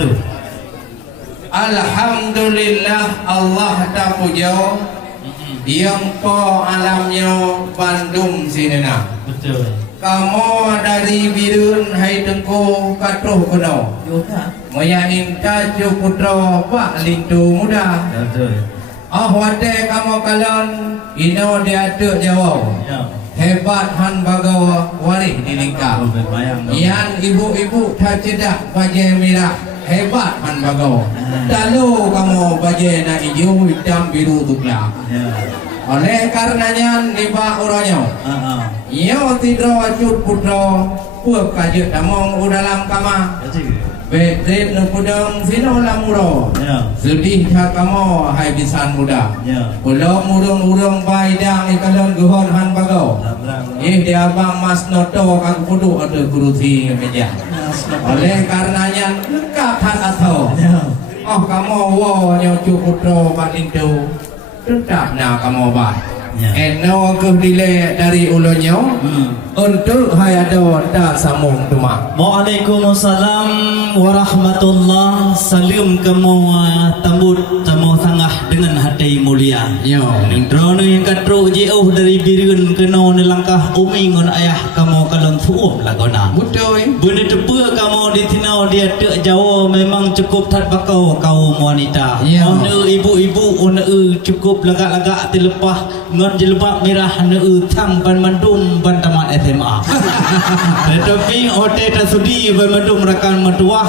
tu. Alhamdulillah Allah tak puja yang po alamnya Bandung sinena. Betul. Kamu dari Birun hai Tengku Katuh Kuno. Juga. Moyain Tajo Putra Pak Lintu Muda. Betul. Wate kamu kalian ino dia tu jawab. Ya. Hebat han bagawa waris di lingkar. Yang ibu-ibu tak cedak baju merah. Hebat han bagawa. Lalu kamu baju na hijau hitam biru tukla. Ya. Oleh karenanya niba orangnya. Ia tidak acut putra puak kajut damong dalam kamar. Bedret nu pudang sino lamuro. Sedih tak kamu hai bisan muda. Pulau murung-murung baidang ikalon guhon han bagau. Dia abang mas noto kang pudu ada kurusi meja. Oleh karenanya lengkap han atau. Kamu wo nyocu putra paling tu. Tetap na kamu bah. Eno kedile dari ulunyo untuk hayado tak sambung tumak. Waalaikumsalam warahmatullah. Salam kamu tambut tamu sangah dengan hati mulia. Yo. Drone yang katro jauh dari Birun kena nelangkah umi ngon ayah kamu kalon suuh lagona. Betul. Benda tepa kamu di tinau dia tak Jawa memang cukup tak bakau kaum wanita. Ona ibu-ibu ona cukup lagak-lagak terlepas ngon jelebab merah na tang ban mandum ban tamat SMA. Tetapi hotel tak sudi ban mandum rakan mertua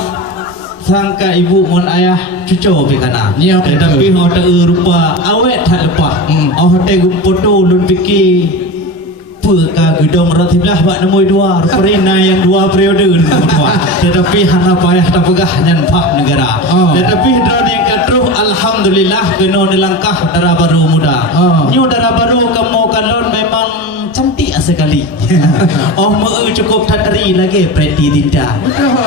sangka ibu mon ayah cucu bekana. Tetapi hotel rupa awet tak lepas. Hotel foto lun fikir ka gedong rotiblah bak nombor 2 rupanya yang 2 periode tetapi hana payah tak pegah dan pak negara. Tetapi drone yang katruh alhamdulillah kena dilangkah darah baru muda. Nyu darah baru kamu kalon memang cantik sekali. Cukup tatari lagi pretty tidak.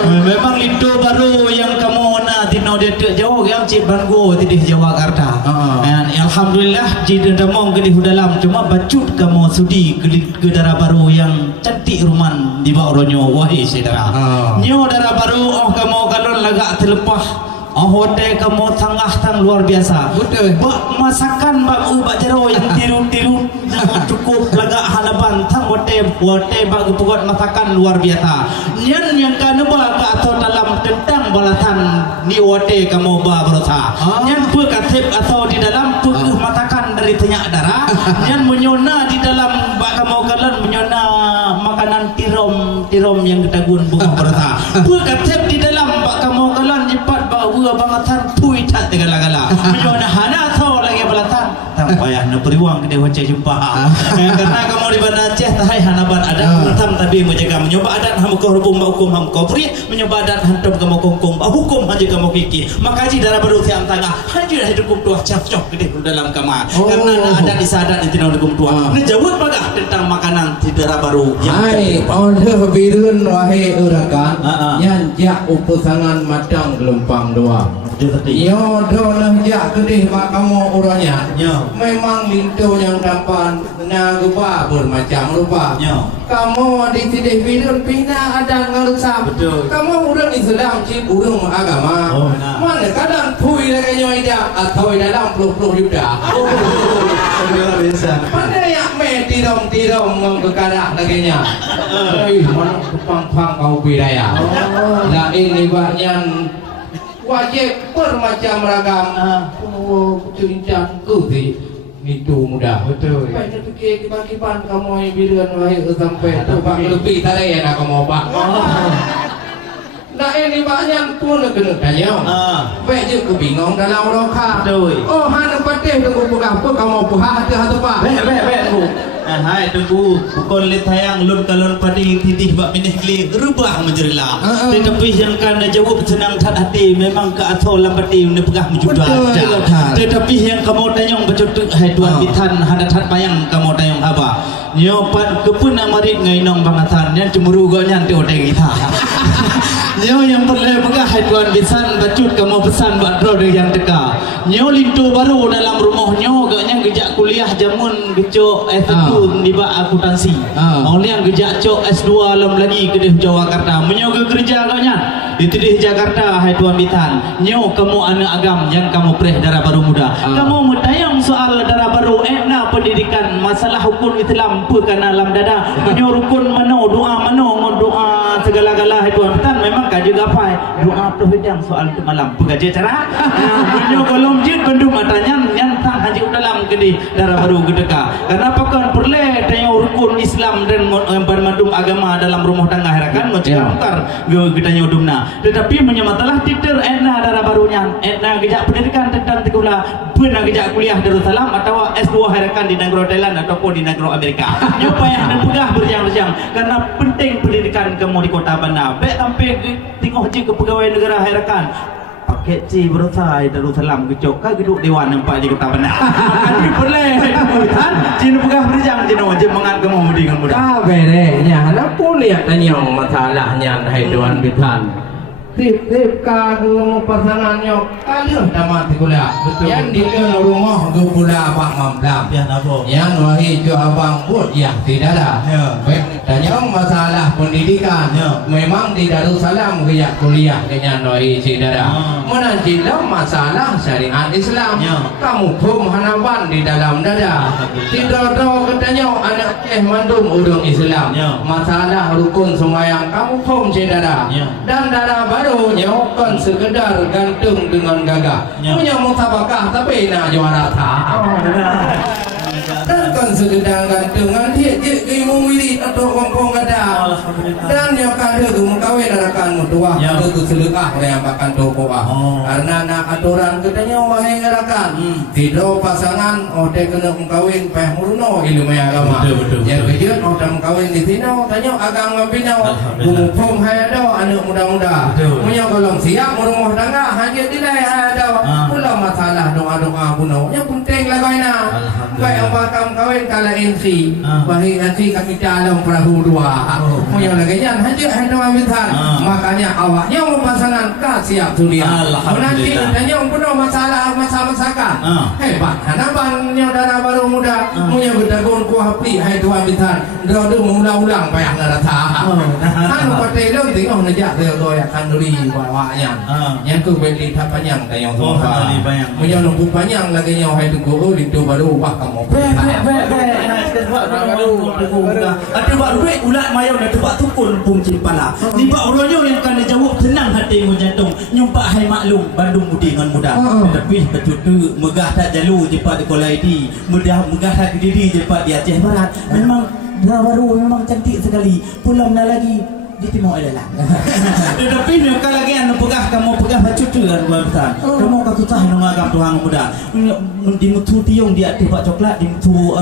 Memang itu baru yang kamu nak tino dia tak jauh yang cip banggo di Jakarta. Alhamdulillah jadi damong ke di dalam cuma bacut kamu sudi ke darah baru yang cantik ruman di bawah ronyo wahai saudara. Nyo darah baru kamu kalon lagak terlepas. Hotel kamu tang luar biasa. Betul. Bak masakan bak bak jero yang tiru-tiru cukup lagak halaban tang hotel bak buat masakan luar biasa. Yang kana ba ka atau dalam tentang balatan ni hotel kamu ba berusaha. Yang berkatip atau di dalam masakan dari tenyak darah. Yang menyona di dalam bak kamu kalan menyona makanan tirom yang ketagun bunga berusaha. Berkatip di dalam bak kamu kalan jipat bangatan pui tak tegala-gala menyona hana tau lagi belatan tak payah nak periwang ke dia jumpa karena kamu di bandar Aceh tahai hanaban adat pertam tapi menjaga menyoba adat hamu kau hukum hukum hamu kau beri menyoba adat hantum kamu hukum hukum haji kamu kiki maka haji darah baru tiang tangga haji dah hidup tua cak-cok ke dalam kamar karena adat di sadat itu nak hukum tua ni jawab bagah tentang makanan di darah baru yang order Birun wahai urakan yang jak upusangan matang gelompang dua. Yo dolah jak kedih mak kamu uranya. Memang lintu yang tampan nagupa bermacam rupa. Kamu di sini Birun pina ada ngarusak. Kamu urang Islam cip urang agama. Mana kadang pui lagi nyoida atau dalam puluh-puluh yuda. Mana yang tirom ngong kekarah laginya. Mana kepang-pang kau bidaya. Lah ini banyak wajib bermacam ragam. Cincang kuzi itu mudah. Betul. Banyak fikir kipan-kipan kamu yang Birun wahai sampai tu bak lebih tadi nak kamu bak. Nah ini banyak pun kena tanya. Baik je kebingung dalam roka. Hana patih tunggu buka apa kamu buha hati pak. Baik tu. Hai tunggu pukul litayang lun kalon padi titih bak minih kli rubah menjerila. Tetapi yang kan jawab senang tak hati memang ke atau lambati pegah menjuda. Tetapi yang kamu tanyong becutuk hai tuan bitan hadat bayang kamu tanyong apa. Nyopat kepun amarit ngainong bangatan yang cemburu gonya tu hotel kita. Nyo yang perlu pegah hai tuan bitan bacut kamu pesan buat drone yang teka. Nyo lintu baru dalam rumah nyo gaknya gejak kuliah jamun gecok S1 ni ba akuntansi. Orang yang kerja cok S2 alam lagi ke di Jakarta. Menyoga kerja kau nya. Itu di Jakarta hai tuan bitan. Nyo kamu anak agam yang kamu preh darah baru muda. Kamu mutayang soal darah baru etna pendidikan masalah hukum Islam pekana alam dada. Menyo rukun mano doa segala-gala hai tuan bitan memang kaji gapai. Doa tu hidang soal tu malam pegaji cara. Menyo kolom jin bendu matanya nyantang haji dalam gede darah baru gedeka. Kenapa kan perle tanya rukun Islam dan bermadum agama dalam rumah tangga herakan mencakar gedanya udumna. Tetapi menyamatalah titer etna darah barunya etna gejak pendidikan tentang tikula benar gejak kuliah Darussalam atau S2 herakan di negara Thailand ataupun di negara Amerika. Nyo payah dan pegah berjang-jang karena penting pendidikan kamu di kota Bandar. Baik sampai tengok je ke pegawai negara herakan paket C berusaha Darussalam kecok ka geduk dewan nampak di kota Bandar. Nanti boleh kan cina pegah berjang cina je mengat kamu dengan mudah. Kabarnya pun lihat tanya masalahnya hai tuan bitan. Tip-tip kagum pasangannya kalian damat kuliah. Betul. Yang di rumah tu pula abang mamlam. Ya nabo. Yang wahi jo abang buat ya tidak ada. Baik tanya masalah pendidikan. Memang di Darussalam kerja kuliah dengan wahi tidak ada. Menanjilah masalah syariat Islam. Kamu pun hanapan di dalam dada. Tidak tahu katanya anak mandum urung Islam. Masalah rukun sembahyang kamu pun tidak ada. Dan dada barunya kan sekedar gantung dengan gagah. Punya mutabakah tapi nak juara tak. Dan kan sekedar gantungan dia ilmu wirid atau kompong gada. Dan yang kada kamu kawin arakan mutua ada tu sedekah yang bahkan tokoah. Karena nak aturan katanya wahai arakan. Tidak pasangan ode kena kawin peh murno ilmu agama. Yang kerja ode kawin di sini tanya agama bina umum hai ada anak muda-muda. Punya golong siap rumah tangga hanya dilai ada. Pula masalah doa-doa kuno. Yang penting lah kau nak. Baik bakam kawin kala NC. Baik NC kami dalam perahu dua. Punya lagi jangan hanya ada amitan. Makanya awaknya pasangan kah siap sudia. Nanti tanya punya masalah masakan. Hebat. Hanapannya darah baru muda. Punya berdagun kuah pli hai dua amitan. Dah mengulang-ulang payah nerata. Kan pakai lo tengok nejak dia tu yang kanduri awaknya. Yang tu beli tak panjang tanya semua. Punya nunggu panjang lagi yang hai tunggu itu baru wah kamu. Ada buat duit ulat mayau dan tempat tukun pun cimpala. Di bak uronyo yang kan jawab tenang hati menjantung nyumpak hai maklum Bandung mudi dengan mudah. Tapi betul megah tak jalu cepat di Kolaidi, megah tak diri cepat di Aceh Barat. Memang baru memang cantik sekali. Pulang lagi di timur adalah. Tetapi ni kalau lagi anda kamu pegah baju tu kan besar. Kamu kau susah nama agam Tuhan muda. Di mutu tiung dia tebak coklat, di mutu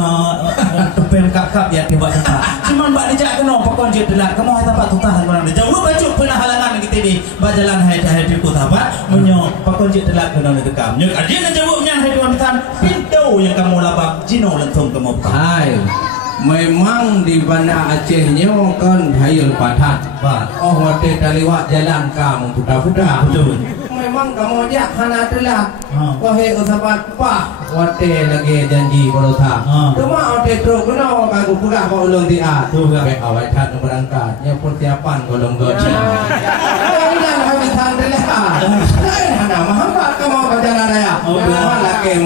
topeng kap-kap dia tebak coklat. Cuma mbak dijak kena pokok je telat. Kamu hata pak tutah kan. Jauh baju pernah halangan kita ni berjalan hai di kota sahabat. Menyo pokok je telat kena dekam. Nyo dia nak jawabnya hai Tuhan besar. Pintu yang kamu labak jino langsung kamu. Hai. Memang di Banda Acehnya kan hayal padat. Oh waktu taliwat jalan kamu putar-putar. Betul. Memang kamu ajak hana telah. Wahai usapat pah waktu lagi janji berota. Cuma waktu terus kena kagu pegah kau ulung dia. Baik awak tak berangkat. Yang persiapan golong gaji. Jangan habisan telah. Lain hana mahambat kamu berjalan raya. Laki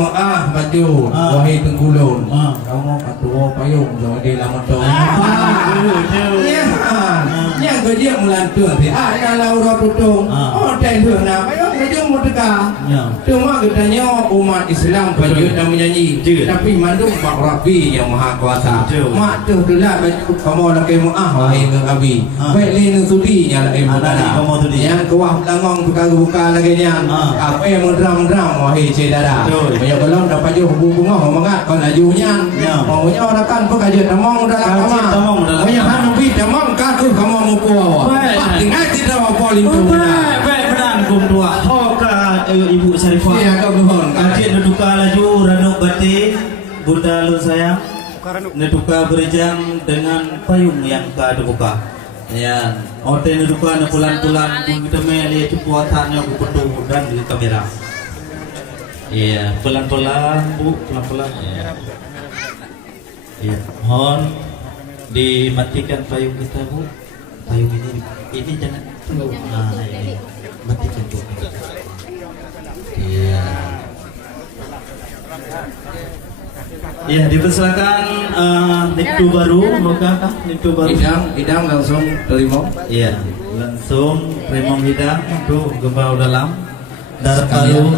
baju wahai tenggulun. Kamu ketua payung dia lama tu. Yang kerja melantur dia. Kalau orang tutung, orang tu nak payung kerja merdeka. Cuma katanya umat Islam baju dan menyanyi. Tapi mandum Pak Rabi yang Maha Kuasa. Mak tu itulah baju kamu laki muah wahai Rabi. Baik lini sudi yang lagi muda. Yang kuah langong buka lagi yang apa yang mendram wahai cedara. Banyak belum dapat baju bunga mengat kalau lajunya. Maunya orang kan pun kaji tamang dalam kamar. Banyak hanu bi tamang kaku kamu mukua. Tinggal tidak apa lintu. Baik benar kum tua. Ibu Syarifah. Ya kau mohon. Adik neduka laju ranuk batik Bunda lu sayang. Neduka berjam dengan payung yang ka dibuka. Ya, ote neduka na pulan-pulan kita meli cepuatannya ku petu dan di kamera. Iya, pelan-pelan Bu, pelan-pelan. Ya. Ya, mohon dimatikan payung kita Bu. Payung ini jangan dulu. Nah, ini matikan Bu. Iya. Ya, dipersilakan Niptu baru, moga Niptu baru. Idang langsung terima. Iya, langsung remong hidang untuk gebau dalam darah baru